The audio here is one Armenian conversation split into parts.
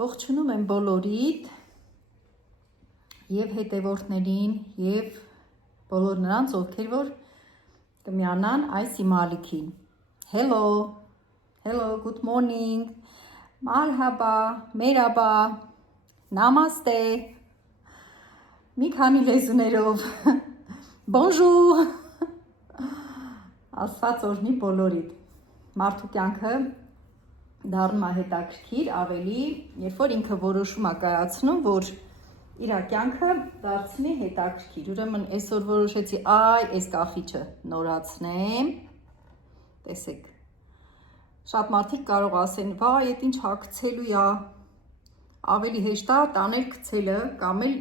Ողջունում եմ բոլորիդ եւ հետևորդներին եւ բոլոր նրանց, ովքեր որ կմիանան այս իմ ալիքին։ Hello, good morning, marhaba, merhaba, namaste, մի քանի լեզուներով, bonjour, ասված օրհնի բոլորիդ։ Մարդու կյանքը դառնում է հետաքրքիր, ավելի, երբ որ ինքը որոշում է կայացնում, որ իր կյանքը դարձնի հետաքրքիր։ Ուրեմն այսօր որոշեցի, այս կախիչը նորացնեմ։ Տեսեք։ Շատ մարդիկ կարող ասեն, վայ, այդ ինչ հագցելու է, ավելի հեշտ է տանել գցելը կամ էլ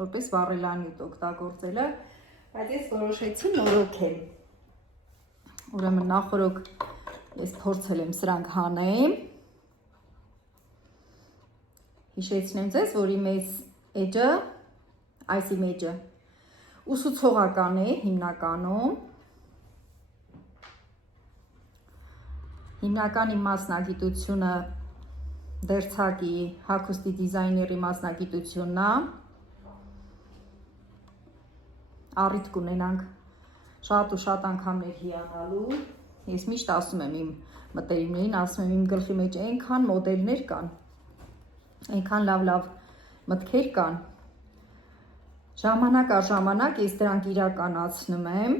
որպես վառելանյութ օգտագործելը, բայց ես որոշեցի նորոգել։ Ուրեմն նախորոք ես փորձել եմ սրանք հանեմ, հիշեցնեմ ձեզ, որ իմ էջը, այս իմ էջը ուսուցողական է հիմնականում, հիմնական իմ մասնագիտությունը դերձակի, հագուստի դիզայների մասնագիտությունն է, առիթ կունենանք շատ ու շատ անգամներ հիանալու, ես միշտ ասում եմ իմ մտերիմներին, ասում եմ իմ գլխի մեջ այնքան մոդելներ կան, այնքան լավ մտքեր կան, ժամանակ առ ժամանակ ես դրանք իրականացնում եմ,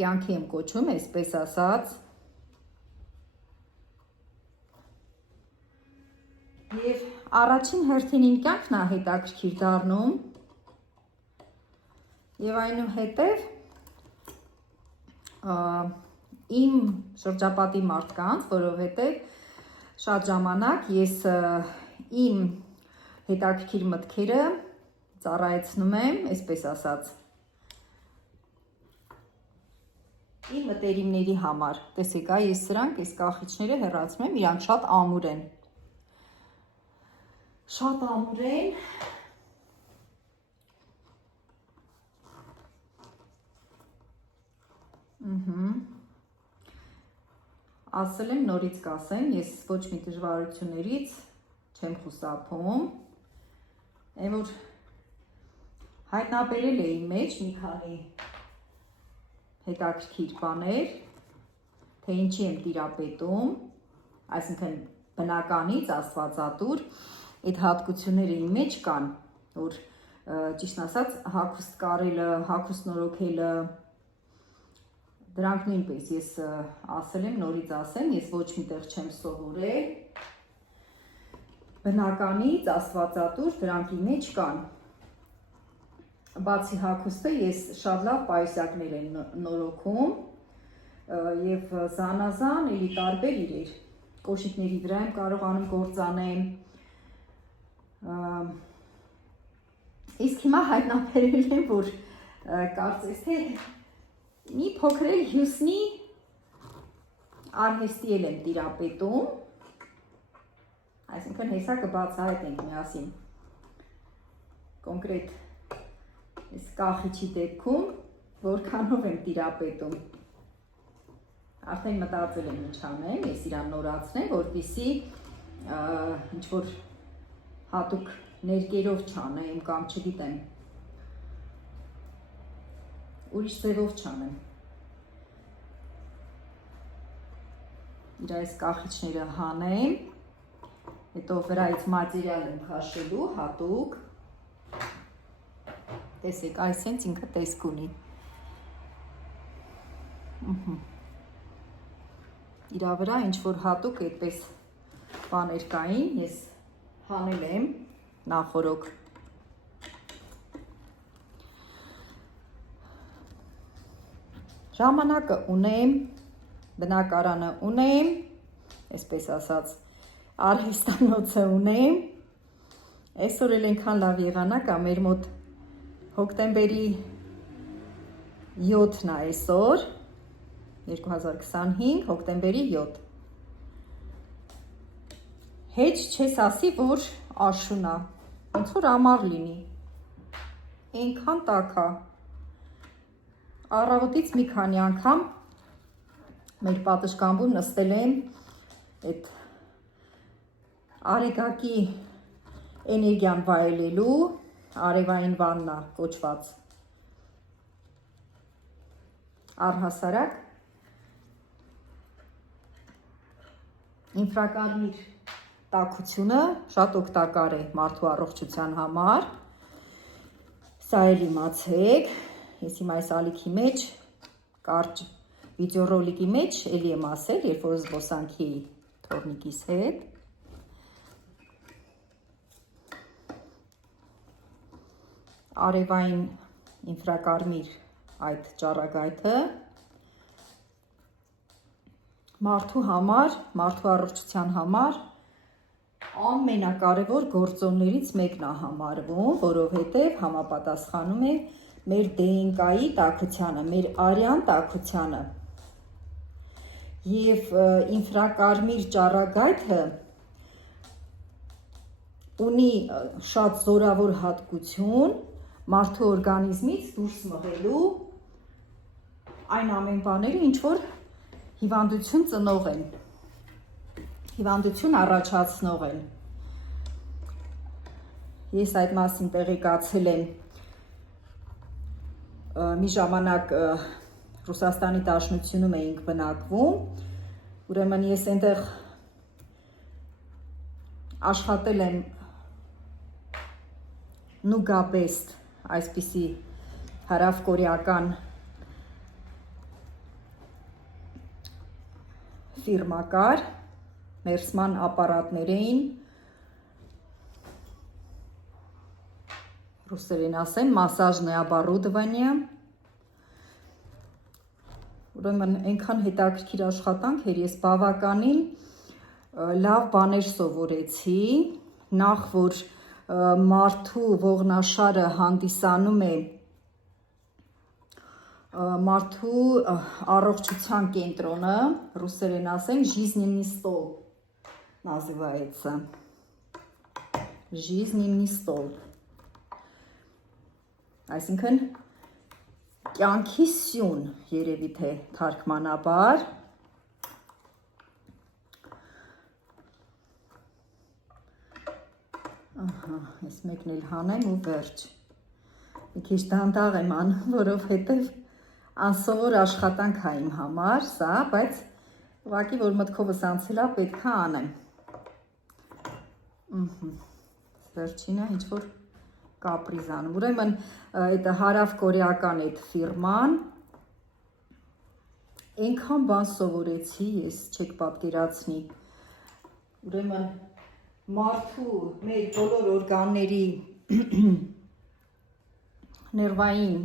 կյանքի եմ կոչում, այսպես ասած, և առաջին հերթին իմ կյանքն է հետաքրքիր դառնում, և այնուհետև իմ շրջապատի մարդկանց, որովհետև շատ ժամանակ ես իմ հետաքրքիր մտքերը ծառայեցնում եմ, այսպես ասած, իմ մտերիմների համար, տեսեք, ես սրանք, այս կախիչները հեռացնում եմ, իրանք շատ ամուր են, ասել եմ նորից կասեմ, ես ոչ մի դժվարություններից չեմ խուսափում, այն որ հայտնաբերել էի մեջ մի քանի հետաքրքիր բաներ, թե ինչի եմ տիրապետում, այսինքն բնականից աստվածատուր, այդ հատկությունները իմ մեջ կան, որ ճիշտն ասած հագուստ կարելը, հագուստ նորոգելը, դրանք նույնպես ես ասել եմ, նորից ասեմ, ես ոչ միտեղ չեմ սովորել, բնականից աստվածատուր դրանք իմ մեջ կան, բացի հագուստը ես շատ լավ պայուսակներ եմ նորոգում և զանազան էլի տարբեր իրեր, կոշիկների վրա եմ կարողանում գործանեմ, իսկ հիմա հայտնաբերել եմ, որ կարծես թե մի փոքրել հյուսնի արհեստի եմ տիրապետում, այսինքն հեսա կբացահայտենք միասին, կոնկրետ այս կախիչի դեպքում, որքանով եմ տիրապետում, արդեն մտածել եմ ինչ անեմ, ես իրան նորացնեմ, որպեսզի ինչ-որ հատուկ ներկերով չանեմ կամ չգիտեմ, ուրիշ ձևով չանեմ, իր այս կախիչները հանեմ, հետո վրայից մատերիալ եմ քաշելու հատուկ, տեսեք, այս հենց ինքը տեսք ունի, իրա վրա ինչ-որ հատուկ այդպես բաներ կային, ես հանել եմ նախորոք, ժամանակը ունեմ, բնակարանը ունեմ, այսպես ասած, արհեստանոցը ունեմ, այսօր էլ ենքան լավ եղանակ, մեր մոտ հոկտեմբերի 7-ն է այսօր, 2025, հոկտեմբերի 7, հեչ չես ասի, որ աշուն է, ոնց որ ամառ լինի, ենքան տաք է, առավոտից մի քանի անգամ մեր պատշգամբում նստել եմ այդ Արեգակի էներգիան վայելելու արևային վաննա կոչված առհասարակ ինֆրակարմիր տաքությունը շատ օգտակար է մարդու առողջության համար։ Սա էլ իմացեք, ես հիմա այս ալիքի մեջ կարճ վիդեոռոլիկի մեջ էլի եմ ասել, երբ որ զբոսանքի թորնիկիս հետ արևային ինֆրակարմիր այդ ճառագայթը մարդու համար, մարդու առողջության համար ամենակարևոր գործոններից մեկն է համարվում, որովհետև համապատասխանում է մեր DNK-ի տաքությանը, մեր արյան տաքությանը։ Եվ ինֆրակարմիր ճառագայթը ունի շատ զորավոր հատկություն մարդու օրգանիզմից դուրս մղելու այն ամեն բաները, ինչ որ հիվանդություն ծնող են, հիվանդություն առաջացնող են։ Ես այդ մասին տեղեկացել եմ մի ժամանակ Ռուսաստանի Դաշնությունում էինք բնակվում, ուրեմն ես այնտեղ աշխատել եմ Նուգաբեստ, այսպիսի հարավկորեական ֆիրմա կար, մերսման ապարատներ էին, ռուսերեն ասեմ, մասաժնե оборудование, ուրեմն այնքան հետաքրքիր աշխատանք էր, ես բավականին լավ բաներ սովորեցի, նախ որ մարդու ողնաշարը հանդիսանում է մարդու առողջության կենտրոնը, ռուսերեն ասենք, жизненный стол называется. Жизненный стол. Այսինքն կյանքի սյուն, երևի թե թարգմանաբար։ Ահա, ես մեկն էլ հանեմ ու վերջ։ Մի քիչ դանդաղ եմ անում, որովհետև անսովոր աշխատանք է իմ համար, սա, բայց ուղղակի որ մտքովս անցել է, պետք է անեմ։ Վերջինը ինչ որ կապրիզանում։ Ուրեմն այդ հարավկորեական այդ ֆիրման այնքան բան սովորեցի, ես չեք պատկերացնի։ Ուրեմն մարդու մեր բոլոր օրգանների ներվային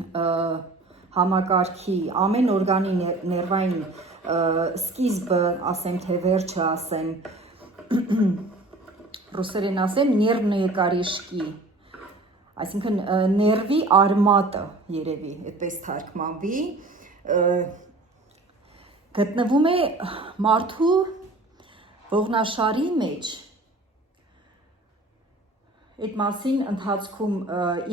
համակարգի, ամեն օրգանի ներվային սկիզբը, ասեմ թե վերջը ասեմ, ռուսերեն ասեմ, ներվնոյ կարիշկի, այսինքն ներվի արմատը երևի, այդպես թարգմանվի, գտնվում է մարդու ողնաշարի մեջ։ Այդ մասին ընթացքում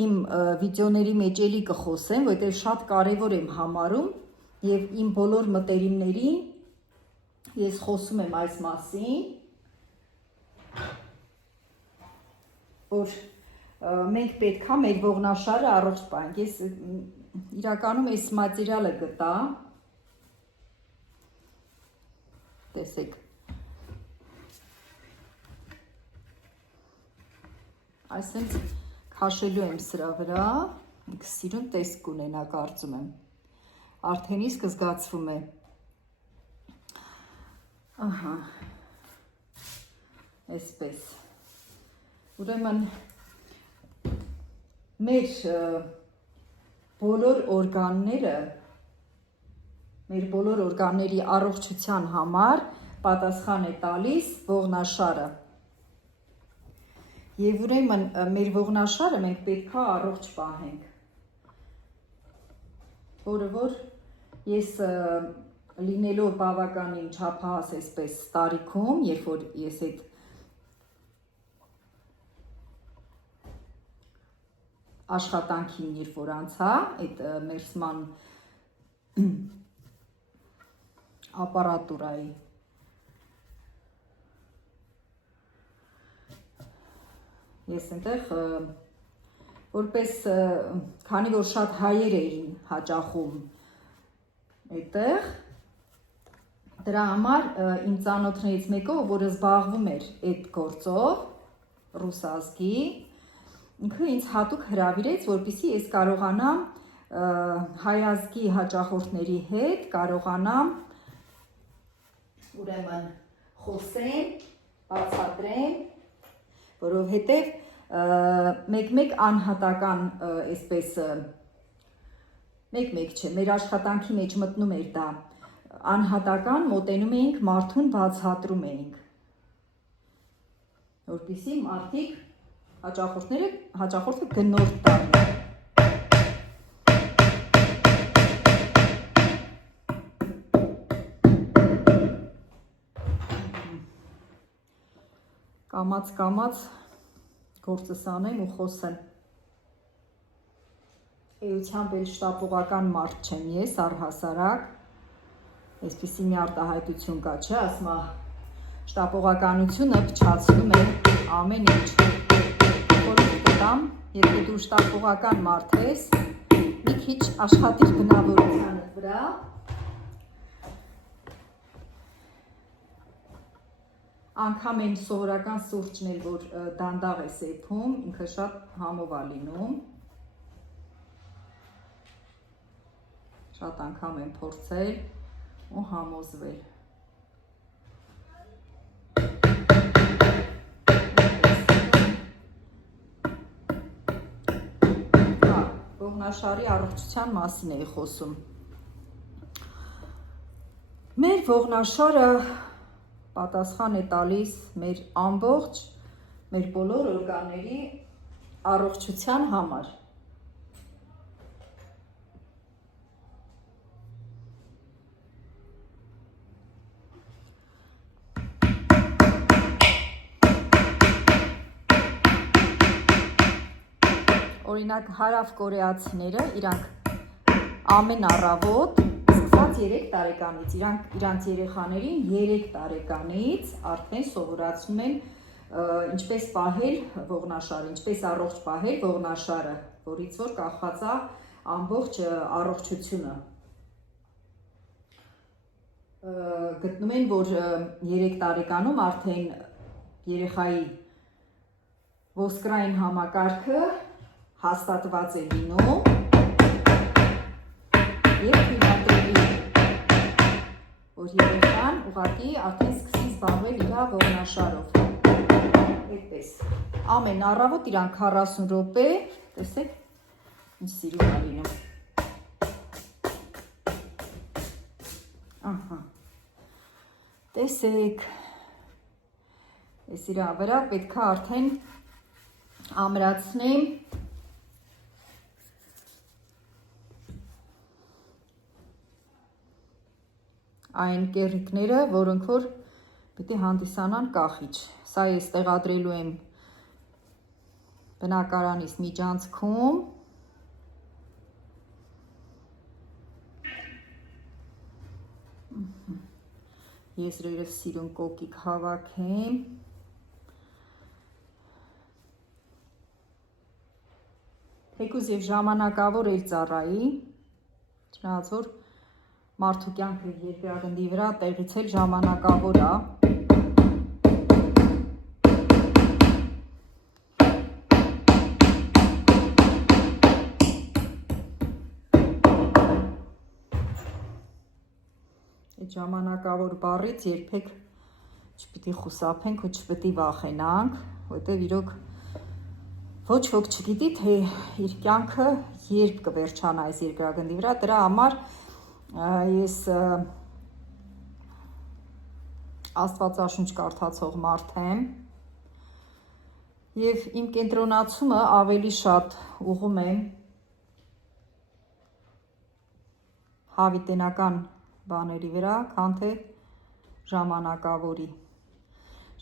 իմ վիդեոների մեջ էլի կխոսեմ, որտեղ շատ կարևոր եմ համարում եւ իմ բոլոր մտերիմներին ես խոսում եմ այս մասին, որ մենք պետքա մեր ողնաշարը առողջ պահենք։ Ես իրականում այս մատերիալը գտա, տեսեք, այսինքն քաշելու եմ սրա վրա, սիրուն տեսք ունենա, կարծում եմ, արդեն իսկ զգացվում է, ահա, այսպես, ուրեմն մեր բոլոր օրգանների առողջության համար պատասխան է տալիս ողնաշարը։ Եվ ուրեմն մեր ողնաշարը մենք պետք է առողջ պահենք, որը որ ես լինելով բավականին չափահաս այսպես տարիքում, երբ որ ես այդ աշխատանքին երբ որ անցա, այդ մերսման ապարատուրայի ես այնտեղ որպես քանի որ շատ հայեր էին հաճախում այդտեղ դրա համար իմ ծանոթներից մեկը, որը զբաղվում էր այդ գործով, ռուս ազգի, ինքը ինձ հատուկ հրավիրեց, որպեսզի ես կարողանամ հայ ազգի հաճախորդների հետ կարողանամ ուրեմն խոսեմ, բացատրեմ, որովհետև մեկ-մեկ անհատական այսպես մեկ-մեկ չէ, մեր աշխատանքի մեջ մտնում էր դա անհատական մոտենում էինք մարդուն բացատրում էինք որպեսզի մարդիկ հաճախորդը գնորդ տանի կամաց գործս անեմ ու խոսեմ էությամբ էլ շտապողական մարդ չեմ ես առհասարակ այսպիսի մի արտահայտություն կա, չէ, ասում է շտապողականությունը փչացնում է ամեն ինչ։ Խորհուրդ կտամ, եթե դու շտապողական մարդ ես, մի քիչ աշխատիր բնավորությանդ վրա։ Անգամ այն սովորական սուրճն էլ, որ դանդաղ է սեփում, ինքը շատ համով է լինում։ Շատ անգամ եմ փորձել ու համոզվել։ Ողնաշարի առողջության մասին էի խոսում։ Մեր ողնաշարը պատասխան է տալիս մեր ամբողջ, մեր բոլոր օրգանների առողջության համար։ Օրինակ հարավ կորեացիները իրանք ամեն առավոտ սկսած 3 տարեկանից իրանք երեխաներին 3 տարեկանից արդեն սովորացնում են ինչպես պահել ողնաշարը, ինչպես առողջ պահել ողնաշարը, որից որ կախված է ամբողջ առողջությունը։ Գտնում են, որ 3 տարեկանում արդեն երեխայի ոսկրային համակարգը հաստատված է լինում և թույլատրելի, որ երեխան ուղղակի արդեն սկսի զբաղվել իր ողնաշարով։ Այդպես, ամեն առավոտ իրանք 40 րոպե, տեսեք, ինչ սիրուն է լինում։ Ահա, տեսեք, ես իրա վրա պետք է արդեն ամրացնեմ այն կեռիկները, որոնք որ պետք է հանդիսանան կախիչ։ Սա ես տեղադրելու եմ բնակարանիս միջանցքում։ Եզրերս սիրուն կոկիկ հավաքեմ։ Թեկուզ և ժամանակավոր էլ ծառայի, չնայած որ մարդու կյանքը երկրագնդի վրա տեղից էլ ժամանակավոր է։ Այդ ժամանակավոր բառից երբեք չպիտի խուսափենք ու չպիտի վախենանք, որտեղ իրոք ոչ ոք չգիտի, թե իր կյանքը երբ կվերջանա այս երկրագնդի վրա, դրա համար ես աստվածաշունչ կարդացող մարդ եմ և իմ կենտրոնացումը ավելի շատ ուղղում եմ հավիտենական բաների վրա, քան թե ժամանակավորի։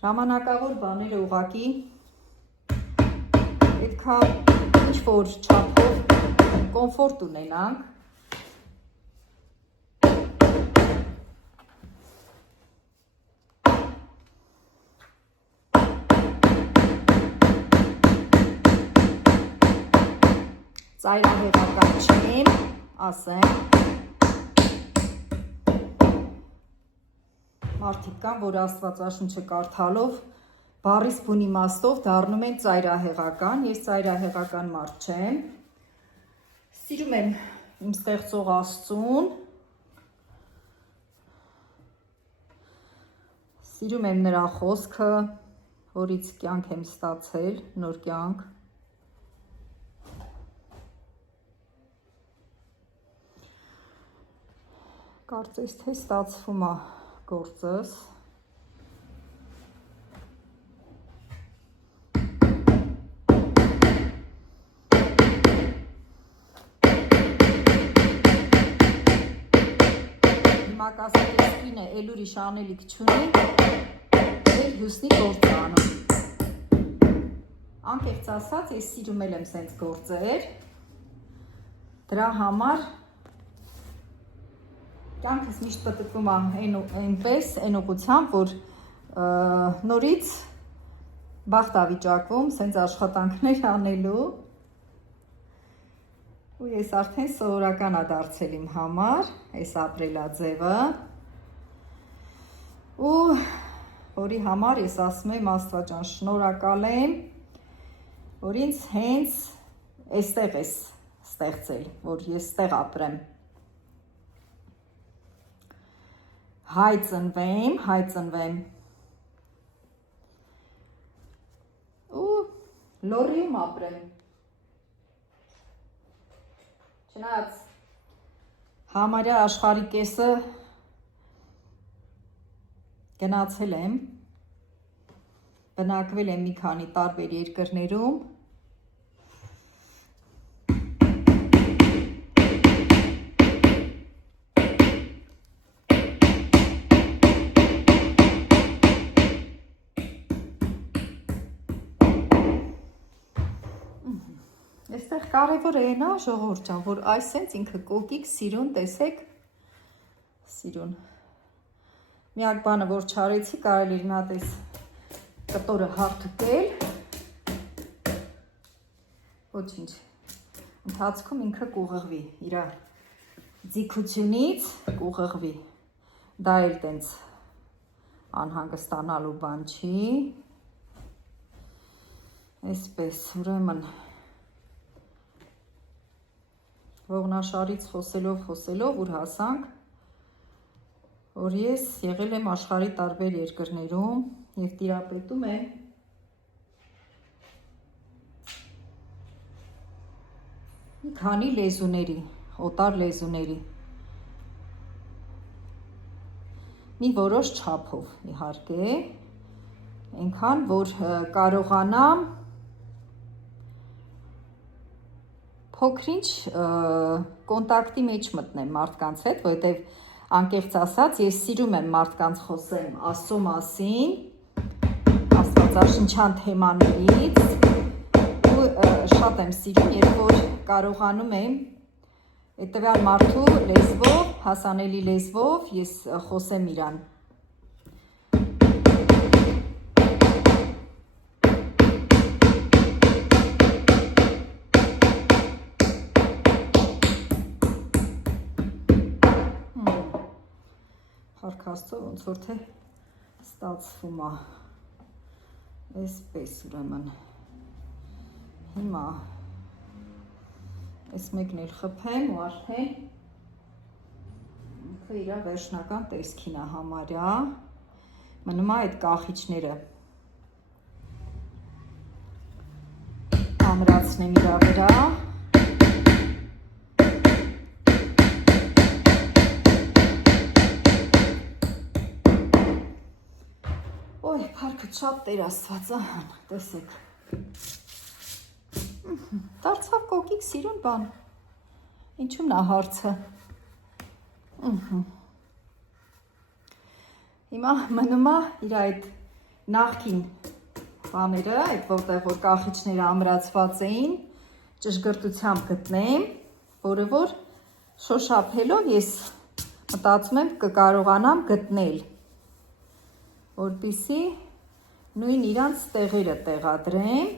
Ժամանակավոր բաները ուղղակի պետք է ինչ-որ չափով կոմֆորտ ունենանք, ծայրահեղական չեմ, ասեմ, մարդիկ կան, որ Աստվածաշունչը կարդալով բառից բուն իմաստով դառնում են ծայրահեղական, ես ծայրահեղական մարդ չեմ, սիրում եմ իմ ստեղծող Աստծուն, սիրում եմ նրա խոսքը, որից կյանք եմ ստացել, նոր կյանք, կարծես թե ստացվում է գործս, հիմա կասեք ես կինը էլ ուրիշ անելիք չունի, էլ հյուսնի գործ է անում, անկեղծ ասած ես սիրում եմ սենց գործեր, դրա համար կյանքս միշտ պտտվում է այնպես, այն ուղղությամբ, որ նորից բախտ ա վիճակվում, սենց աշխատանքներ անելու, ու ես արդեն սովորական ա դարձել իմ համար, այս ապրելաձևը, ու որի համար ես ասում եմ Աստված ջան, շնորհակալ եմ, որ ինձ հենց այստեղ ես ստեղծել, որ ես ստեղ ապրեմ, հայ ծնվեմ, ու լորիում ապրեմ, չնայած համարյա աշխարհի կեսը գնացել եմ, բնակվել եմ մի քանի տարբեր երկրներում, Այստեղ կարևոր է նա ժողովուրդ ջան, որ այսենց ինքը կոկիկ սիրուն, տեսեք, սիրուն, միակ բանը, որ չարեցի, կարելի էր մի հատ այս կտորը հարթուկել, ոչինչ, ընթացքում ինքը կուղղվի, իրա ձիգությունից կուղղվի, դա էլ տենց անհանգստանալու բան չի, այսպես, ուրեմն, ողնաշարից խոսելով, ուր հասանք, որ ես եղել եմ աշխարհի տարբեր երկրներում և տիրապետում եմ մի քանի լեզուների, օտար լեզուների, մի որոշ չափով իհարկե, այնքան, որ կարողանամ փոքրինչ կոնտակտի մեջ մտնեմ մարդկանց հետ, որովհետև անկեղծ ասած, ես սիրում եմ մարդկանց խոսեմ Աստծո մասին, աստվածաշնչյան թեմաներից ու շատ եմ սիրում, երբ որ կարողանում եմ հետևյալ մարդու լեզվով, հասանելի լեզվով ես խոսեմ իրան։ Փառք Աստծո, ոնց որ թե ստացվում է, այսպես ուրեմն, հիմա այս մեկն էլ խփեմ ու արդեն ինքը իրա վերջնական տեսքին է համարյա, մնում է այդ կախիչները ամրացնեմ իրա վրա, Ոյ, փառքը շատ Տեր Աստվածան, տեսեք, դարձավ կոկիկ սիրուն բան, ինչու՞մն է հարցը, հիմա մնում է իր այդ նախքին բաները, այդ որտեղ որ կախիչները ամրացված էին, ճշգրտությամբ գտնեմ, որը որ շոշափելով ես մտածում եմ կկարողանամ գտնել, որպեսզի նույն իրանց տեղերը տեղադրեմ,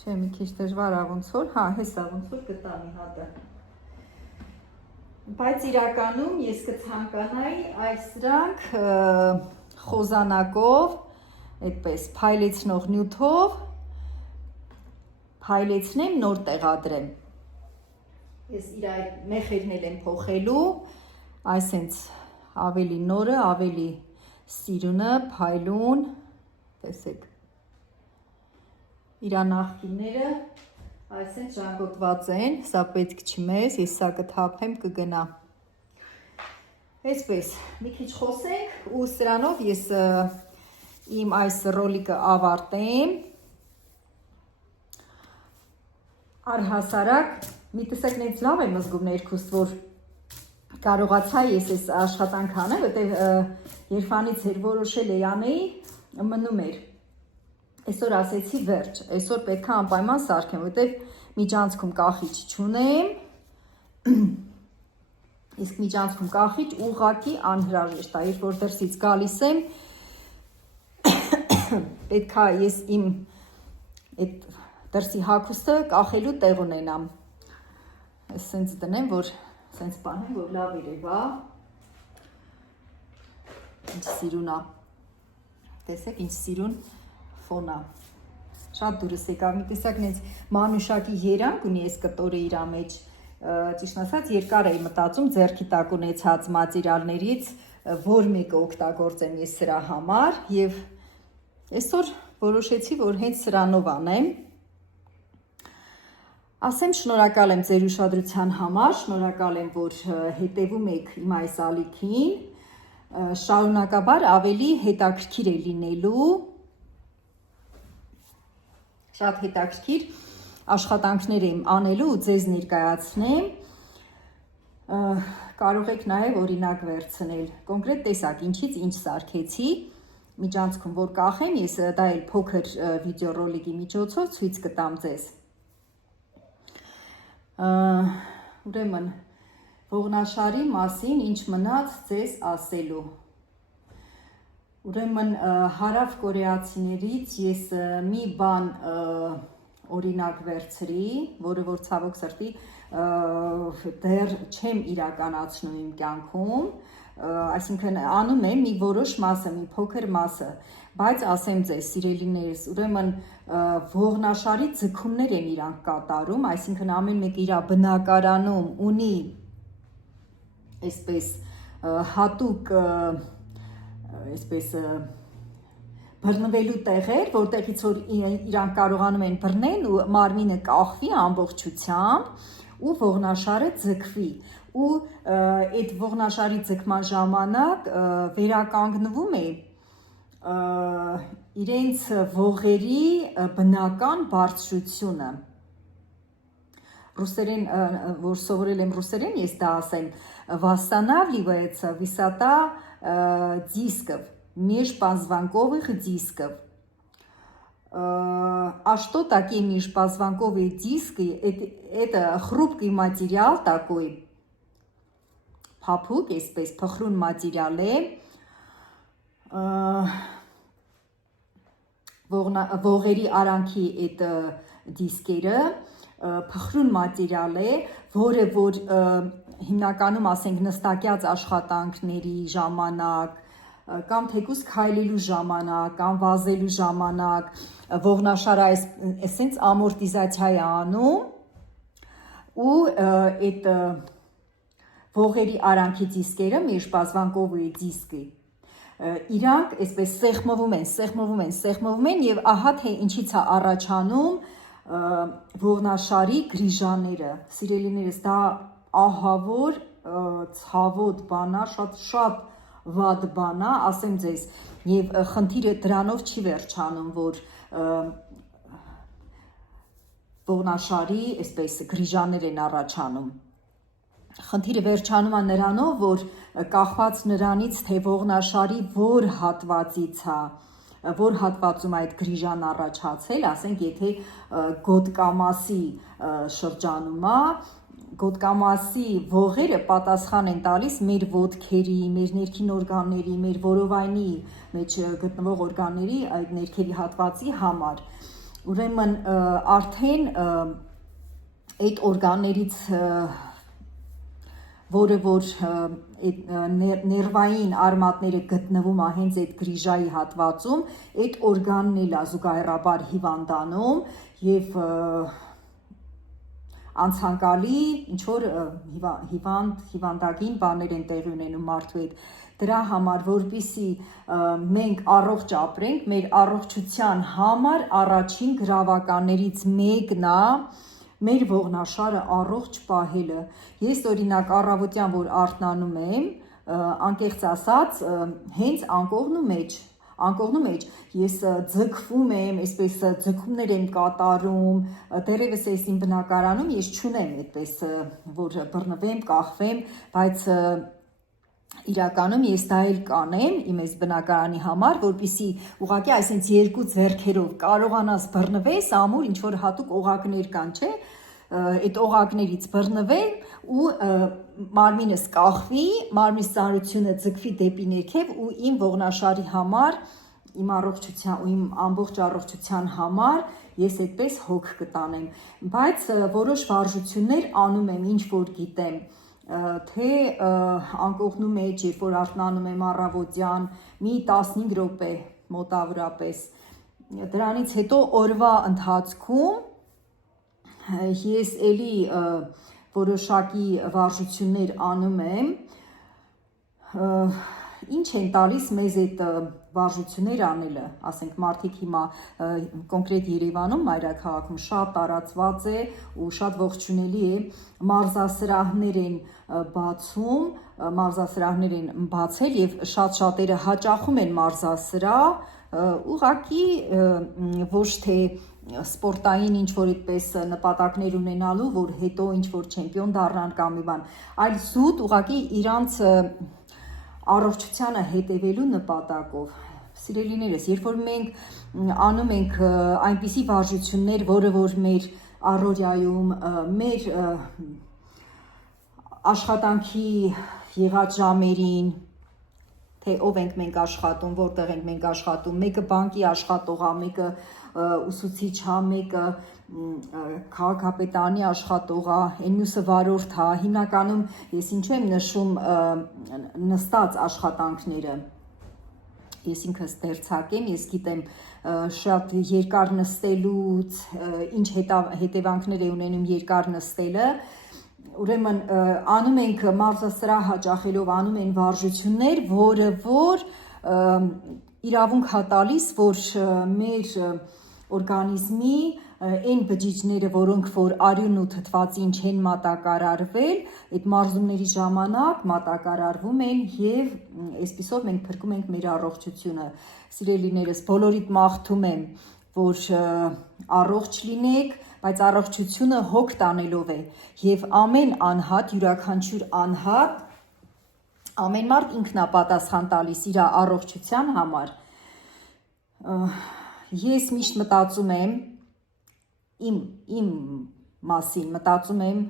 Չէ, մի քիչ դժվար է ոնց որ, հա, հեսա ոնց որ գտա մի հատը։ Բայց իրականում ես կցանկանայի այս դրանք խոզանակով, այդպես փայլեցնող նյութով փայլեցնեմ, նոր տեղադրեմ։ Ես իր այդ մեխերն եմ փոխելու, այսենց ավելի նորը, ավելի սիրունը, փայլուն, տեսեք։ Իր նախկինները այսպես ժանգոտված են, սա պետք չի մեզ, ես սա կթափեմ, կգնա։ Այսպես, մի քիչ խոսենք ու սրանով ես իմ այս ռոլիկը ավարտեմ։ Առհասարակ, մի տեսակ նենց լավ եմ զգում ներքուստ, որ կարողացա ես այս աշխատանք անեմ, որտեղ երբանից էր որոշել էի անեի, մնում էր։ Այսօր ասեցի վերջ, այսօր պետք է անպայման սարքեմ, որտեղ միջանցքում կախիչ չունեմ, իսկ միջանցքում կախիչ ուղղակի անհրաժեշտ է, երբ որ դրսից գալիս եմ, պետք է ես իմ այդ դրսի հագուստը կախելու տեղ ունենամ։ Ես սենց դնեմ, որ սենց պանեմ, որ լավ երևա, ինչ սիրուն է, տեսեք ինչ սիրուն ֆոնա, շատ դուրս եկավ, մի տեսակ նենց մանուշակի երանք ունի այս կտորը իրա մեջ, ճիշտ ասած երկար էի մտածում ձեռքի տակ ունեցած մատերիալներից, որ մեկը օգտագործեմ ես սրա համար և այսօր որոշեցի, որ հենց սրանով անեմ, ասեմ շնորհակալ եմ ձեր ուշադրության համար, շնորհակալ եմ, որ հետևում եք իմ այս ալիքին, շարունակաբար ավելի հետաքրքիր է լինելու, շատ հետաքրքիր աշխատանքներ եմ անելու ու ձեզ ներկայացնեմ, կարող եք նաև օրինակ վերցնել, կոնկրետ տեսակ ինչից ինչ սարքեցի, միջանցքում որ կախեմ, ես դա էլ փոքր վիդեոռոլիկի միջոցով ցույց կտամ ձեզ։ Ուրեմն ողնաշարի մասին ինչ մնաց ձեզ ասելու։ Ուրեմն հարավ կորեացիներից ես մի բան օրինակ վերցրի, որը որ ցավոք սրտի դեռ չեմ իրականացնում իմ կյանքում, այսինքն անում եմ մի որոշ մասը, մի փոքր մասը, բայց ասեմ ձեզ սիրելիներս, ուրեմն ողնաշարի ձգումներ են իրանք կատարում, այսինքն ամեն մեկը իր բնակարանում ունի այսպես հատուկ այսպես բռնվելու տեղեր, որտեղից որ իրանք կարողանում են բռնել ու մարմինը կախվի ամբողջությամբ ու ողնաշարը ձգվի ու այդ ողնաշարի ձգման ժամանակ վերականգնվում է իրենց ողերի բնական բարձրությունը ռուսերեն, որ սովորել եմ русերեն, ես դա ասեմ, восстанавливается высота дисков, межпозвонковых дисков. А что такие межпозвонковые диски? Это хрупкий материал такой, փափուկ, այսպես փխրուն մատերիալ է, ողերի արանքի այդ դիսկերը, փխրուն մատերիալ է, որը որ հիմնականում ասենք նստակյաց աշխատանքների ժամանակ, կամ թեկուզ քայլելու ժամանակ, կամ վազելու ժամանակ, ողնաշարը այսպես ամորտիզացիա է անում ու այդ ողերի արանքի դիսկերը, межпозвонковые դիսկի, իրանք այսպես սեղմվում են և ահա թե ինչից է առաջանում ողնաշարի գրիժաները, սիրելիներս, դա ահավոր ցավոտ բան է, շատ վատ բան է, ասեմ ձեզ, և խնդիրը դրանով չի վերջանում, որ ողնաշարի այսպես գրիժաներ են առաջանում։ Խնդիրը վերջանում է նրանով, որ կախված նրանից, թե ողնաշարի որ հատվածից է, որ հատվածում այդ գրիժան առաջացել, ասենք եթե գոտկամասի շրջանում է, գոտկամասի ողերը պատասխան են տալիս մեր ոտքերի, մեր ներքին օրգանների, մեր որովայնի մեջ գտնվող օրգանների այդ ներքևի հատվածի համար։ ուրեմն արդեն այդ օրգաններից որը որ ներվային արմատները գտնվում է հենց այդ գրիժայի հատվածում, այդ օրգանն էլ է զուգահեռաբար հիվանդանում եւ անցանկալի ինչ որ հիվանդագին բաներ են տեղի ունենում մարդու հետ։ Դրա համար, որպեսզի մենք առողջ ապրենք, մեր առողջության համար առաջին գրավականներից մեկն է մեր ողնաշարը առողջ պահելը։ Ես օրինակ առավոտյան որ արթնանում եմ, անկեղծ ասած, հենց անկողնու մեջ ես ձգվում եմ, այսպես ձգումներ եմ կատարում, դեռևս այս իմ բնակարանում ես չունեմ այդպես որ բռնվեմ, կախվեմ, բայց իրականում ես դա էլ կանեմ իմ այս բնակարանի համար, որպեսզի ուղղակի այսինքն երկու ձեռքերով կարողանաս բռնվես, ամուր ինչ որ հատուկ օղակներ կան, չէ՞, այդ օղակներից բռնվեմ ու մարմինս կախվի, մարմնիս ծանրությունը ձգվի դեպի ներքև ու իմ ողնաշարի համար, իմ առողջության ու իմ ամբողջ առողջության համար ես այդպես հոգ կտանեմ, բայց որոշ վարժություններ անում եմ, ինչ որ գիտեմ, թե անկողնու մեջ, երբ որ արթնանում եմ առավոտյան, մի 15 րոպե մոտավորապես, դրանից հետո օրվա ընթացքում ես էլի որոշակի վարժություններ անում եմ, ինչ են տալիս մեզ այդ վարժություններ անելը, ասենք մարդիկ հիմա կոնկրետ Երևանում, մայրաքաղաքում շատ տարածված է ու շատ ողջունելի է, մարզասրահներ են բացում, մարզասրահներ են բացել եւ շատ շատերը հաճախում են մարզասրահ, ուղղակի ոչ թե սպորտային ինչ որ այդպես նպատակներ ունենալու, որ հետո ինչ որ չեմպիոն դառնան կամ մի բան, այլ զուտ ուղղակի իրանց առողջությանը հետևելու նպատակով։ Սիրելիներս, երբ որ մենք անում ենք այնպիսի վարժություններ, որը որ մեր առօրյայում, մեր աշխատանքի եղած ժամերին, թե ով ենք մենք աշխատում, որտեղ ենք մենք աշխատում, մեկը բանկի աշխատող է, մեկը ուսուցիչ է, մեկը քաղաքապետարանի աշխատող է, այն մյուսը վարորդ է, հիմնականում ես ինչու եմ նշում նստած աշխատանքները, ես ինքս դերձակ եմ, ես գիտեմ շատ երկար նստելուց, ինչ հետևանքներ է ունենում երկար նստելը, ուրեմն անում ենք մարզասրահ հաճախելով անում են վարժություններ, որը որ իրավունք է տալիս, որ մեր օրգանիզմի այն բջիջները, որոնք որ արյուն ու թթվածին չեն մատակարարվել, այդ մարզումների ժամանակ մատակարարվում են եւ այսպիսով մենք փրկում ենք մեր առողջությունը։ Սիրելիներս, բոլորիդ մաղթում եմ, որ առողջ լինեք, բայց առողջությունը հոգ տանելով է եւ ամեն անհատ, յուրաքանչյուր անհատ, ամեն մարդ ինքն է պատասխան տալիս իր առողջության համար։ Ես միշտ մտածում եմ իմ մասին, մտածում եմ,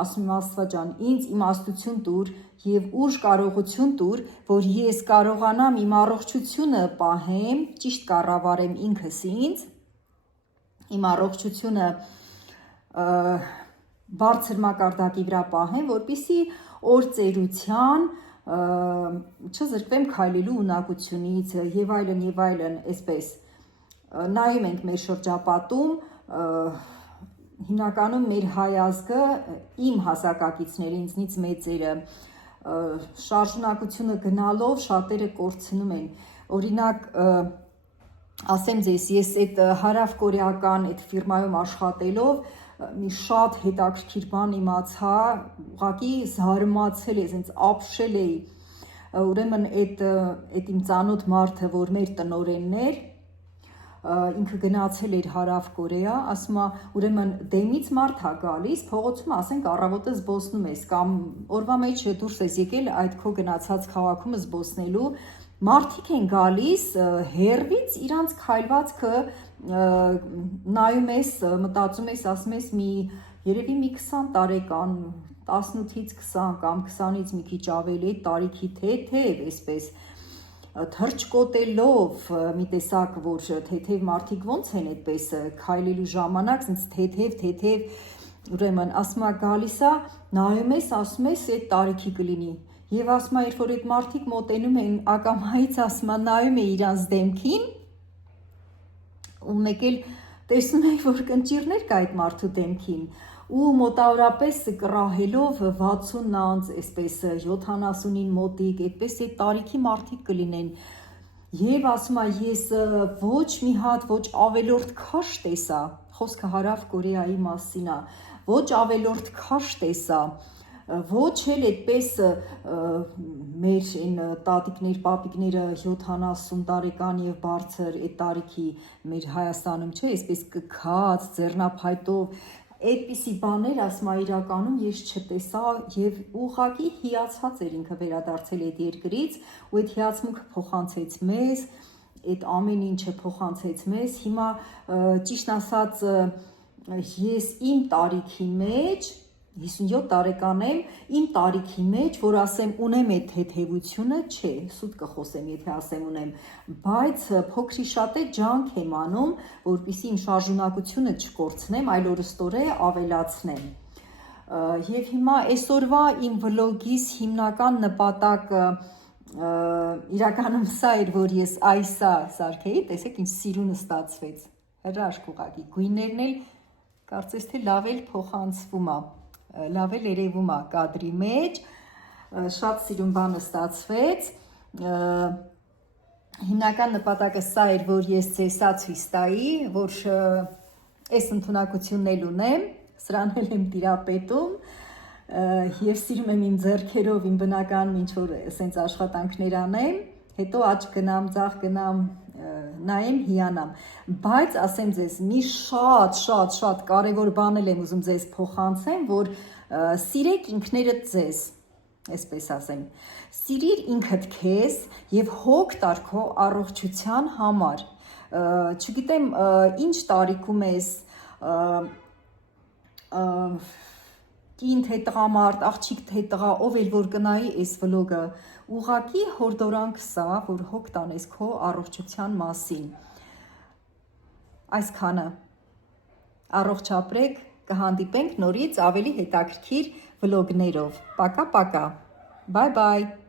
ասում եմ Աստված ջան, ինձ իմաստություն տուր եւ ուժ կարողություն տուր, որ ես կարողանամ իմ առողջությունը պահեմ, ճիշտ կառավարեմ ինքս ինձ, իմ առողջությունը բարձր մակարդակի վրա պահեմ, որպեսզի օր ծերության չզրկվեմ քայլելու ունակությունից եւ այլն, այսպես նայում ենք մեր շրջապատում, հիմնականում մեր հայազգը, իմ հասակակիցները, ինձնից մեծերը, շարժունակությունը գնալով շատերը կորցնում են, օրինակ, ասեմ ձեզ, ես այդ հարավ կորեական այդ ֆիրմայում աշխատելով մի շատ հետաքրքիր բան իմացա, ուղղակի զարմացել ես, ինձ ապշել էի, ուրեմն այդ իմ ծանոթ մարդը, որ մեր տնօրենն էր, ինքը գնացել էր հարավ Կորեա, ասում է, ուրեմն դեմից մարդ է գալիս, փողոցում ասենք առավոտը զբոսնում ես կամ օրվա մեջ դուրս ես եկել այդ քո գնացած քաղաքում զբոսնելու, մարդիկ են գալիս հեռվից իրանց քայլվածքը նայում ես, մտածում ես, ասում ես երևի մի 20 տարեկան, 18-ից 20 կամ 20-ից մի քիչ ավելի տարիքի թեթև, այսպես թրջկոտելով մի տեսակ, որ թեթև մարդիկ ոնց են այդպես քայլելու ժամանակ, ինձ թեթև, ուրեմն ասում է գալիս է, նայում ես, ասում ես այդ տարիքի կլինի։ Եվ ասում է, երբ որ այդ մարդիկ մոտենում են ակամայից, ասում է, նայում է իրանց դեմքին, ու մեկ էլ տեսնում եք, որ կնճիռներ կա այդ մարդու դեմքին, ու մոտավորապես կռահելով 60 անց, այսպես 70-ին մոտիկ, այդպես այդ տարիքի մարդիկ կլինեն։ Եվ ասում է, ես ոչ մի հատ, ոչ ավելորդ քաշ տեսա, խոսքը Հարավ Կորեայի մասին է, ոչ ավելորդ քաշ տեսա, ոչ էլ այդպես մեր այն տատիկներ, պապիկները 70 տարեկան եւ բարձր այդ տարիքի մեր Հայաստանում չէ, այսպես կքած, ձեռնափայտով այդպիսի բաներ, ասում է, իրականում ես չտեսա եւ ուղղակի հիացած էր ինքը վերադարձել այդ երկրից ու այդ հիացմունքը փոխանցեց մեզ, այդ ամեն ինչը փոխանցեց մեզ։ Հիմա ճիշտ ասած ես իմ տարիքի մեջ 57 տարեկան եմ, իմ տարիքի մեջ, որ ասեմ ունեմ այդ թեթևությունը, չէ, սուտ կխոսեմ, եթե ասեմ ունեմ, բայց փոքրի շատ է ջանք եմ անում, որպեսզի իմ շարժունակությունը չկորցնեմ, այլ օրստորե ավելացնեմ։ Եվ հիմա այսօրվա իմ վլոգիս հիմնական նպատակը իրականում սա էր, որ ես այսա սարքեի, տեսեք ինչ սիրունը ստացվեց, հրաշք ուղղակի, գույներն էլ կարծես թե լավ էլ փոխանցվում է, լավ էլ երևում է կադրի մեջ, շատ սիրուն բանը ստացվեց, հիմնական նպատակը սա էր, որ ես ձեզ սա ցույց տայի, որ այս ընդունակությունն էլ ունեմ, սրան էլ եմ տիրապետում եւ սիրում եմ իմ ձեռքերով իմ բնական ինչ-որ ասենց աշխատանքներ անեմ, հետո աճ գնամ, ձախ գնամ, նայեմ, հիանամ, բայց ասեմ ձեզ, մի շատ կարևոր բան եմ ուզում ձեզ փոխանցեմ, որ սիրեք ինքներդ ձեզ, այսպես ասեմ, սիրիր ինքդ քեզ եւ հոգ տար քո առողջության համար, չգիտեմ ինչ տարիքում ես, կին թե տղամարդ, աղջիկ թե տղա, ով էլ որ կնայի այս վլոգը, ուղղակի հորդորանք սա, որ հոգ տանես քո առողջության մասին։ Այսքանը, առողջ ապրեք, կհանդիպենք նորից ավելի հետաքրքիր վլոգներով, պակա, bye bye։